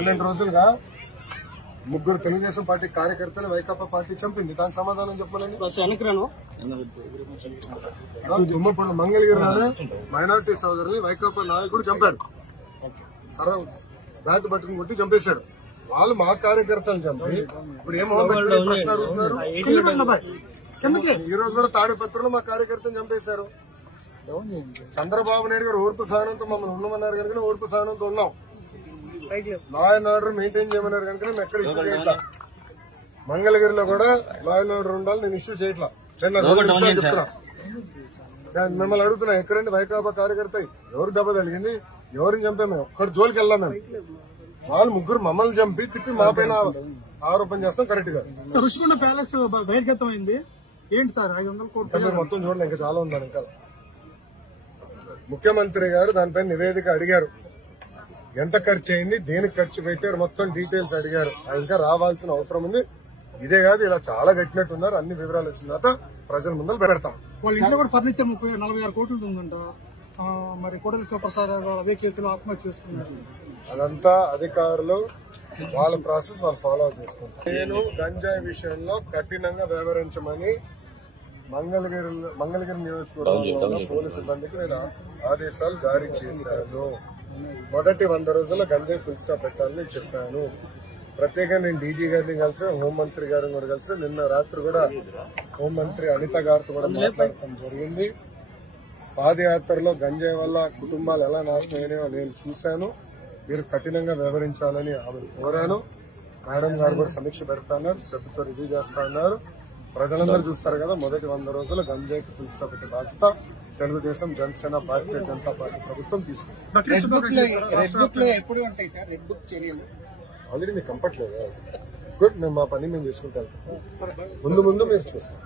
12 రోజులుగా ముగ్గురు తెలుగుదేశం పార్టీ కార్యకర్తలు వైకాపా పార్టీ చంపింది. దానికి సమాధానం చెప్పాలని తుమ్మపూడి మంగళగిరిలోనే మైనార్టీ సోదరుని వైకాపా నాయకుడు చంపాడు. బ్యాట్ పట్టుకుని కొట్టి చంపేశాడు. వాళ్ళు మా కార్యకర్తలు చంపి ఇప్పుడు ఏమో ప్రశ్న అడుగుతున్నారు. ఈ రోజు కూడా తాడిపత్రులు మా కార్యకర్తను చంపేశారు. చంద్రబాబు నాయుడు గారు ఓర్పు సహనంతో మమ్మల్ని ఉండమన్నారు కనుక ఓర్పు సహనంతో ఉన్నాం. లా అండ్ ఆర్డర్ మెయింటైన్ చేయమన్నారు కనుక మేము ఎక్కడ ఇష్యూ చేయట్లా. మంగళగిరిలో కూడా లా అండ్ ఆర్డర్ ఉండాలి, నేను ఇష్యూ చేయట్లా. చెప్తున్నా, మిమ్మల్ని అడుగుతున్నా, ఎక్కడండి వైకాపా కార్యకర్త ఎవరు దెబ్బ తగిలింది, ఎవరిని చంపాము, ఒక్కడి జోలికి వెళ్ళాం మేము. వాళ్ళు ముగ్గురు మమ్మల్ని చంపి తిప్పి మా పైన ఆరోపణ చేస్తాం. కరెక్ట్ గా రుషికొండ ప్యాలెస్ బహిర్గతమైంది ఏంటి సార్? 500 కోట్లు మొత్తం చూడండి, ఇంకా చాలా ఉందని. ఇంకా ముఖ్యమంత్రి గారు దానిపైన నివేదిక అడిగారు. ఎంత ఖర్చు అయింది, దేనికి ఖర్చు పెట్టారు, మొత్తం డీటెయిల్స్ అడిగారు. ఇంకా రావాల్సిన అవసరం ఉంది. ఇదే కాదు, ఇలా చాలా కట్టినట్టున్నారు. అన్ని వివరాలు వచ్చిన తర్వాత ప్రజల ముందర పెడతాం. వాళ్ళ ఇంట్లో కూడా ఫర్నిచర్ 46 కోట్లు ఉందంట. మరి కోడలి శివప్రసాద్ అదే కేసులో ఆత్మహత్య చేసుకున్నారు. అదంతా అధికారులు వాళ్ళ ప్రాసెస్ వాళ్ళు ఫాలో చేసుకుంటారు. నేను గంజాయి విషయంలో కఠినంగా వ్యవహరించమని మంగళగిరి నియోజకవర్గంలో పోలీసు సిబ్బందికి నేను ఆదేశాలు జారీ చేశాను. మొదటి 100 రోజుల్లో గంజాయి ఫుల్ స్టాప్ పెట్టాలని చెప్పాను. ప్రత్యేకంగా నేను డీజీ గారిని కలిసి, హోంమంత్రి గారిని కూడా కలిసి, నిన్న రాత్రి కూడా హోంమంత్రి అనిత గారితో కూడా మాట్లాడటం జరిగింది. పాదయాత్రలో గంజాయి వల్ల కుటుంబాలు ఎలా నాశనం అయినాయో నేను చూశాను. మీరు కఠినంగా వ్యవహరించాలని ఆమెను కోరాను. మేడం గారు కూడా సమీక్ష పెడతాన్నారు, శ్రద్ధతో రివ్యూ చేస్తా ఉన్నారు. ప్రజలందరూ చూస్తారు కదా, మొదటి 100 రోజులు గంజాయికి ఫుల్ స్టాప్ పెట్టే బాధ్యత తెలుగుదేశం, జనసేన, భారతీయ జనతా పార్టీ ప్రభుత్వం తీసుకుంది. ఆల్రెడీ మీకు కంపట్లేదు. గుడ్, మేము మా పని మేము చేసుకుంటాం. ముందు మీరు చూస్తాం.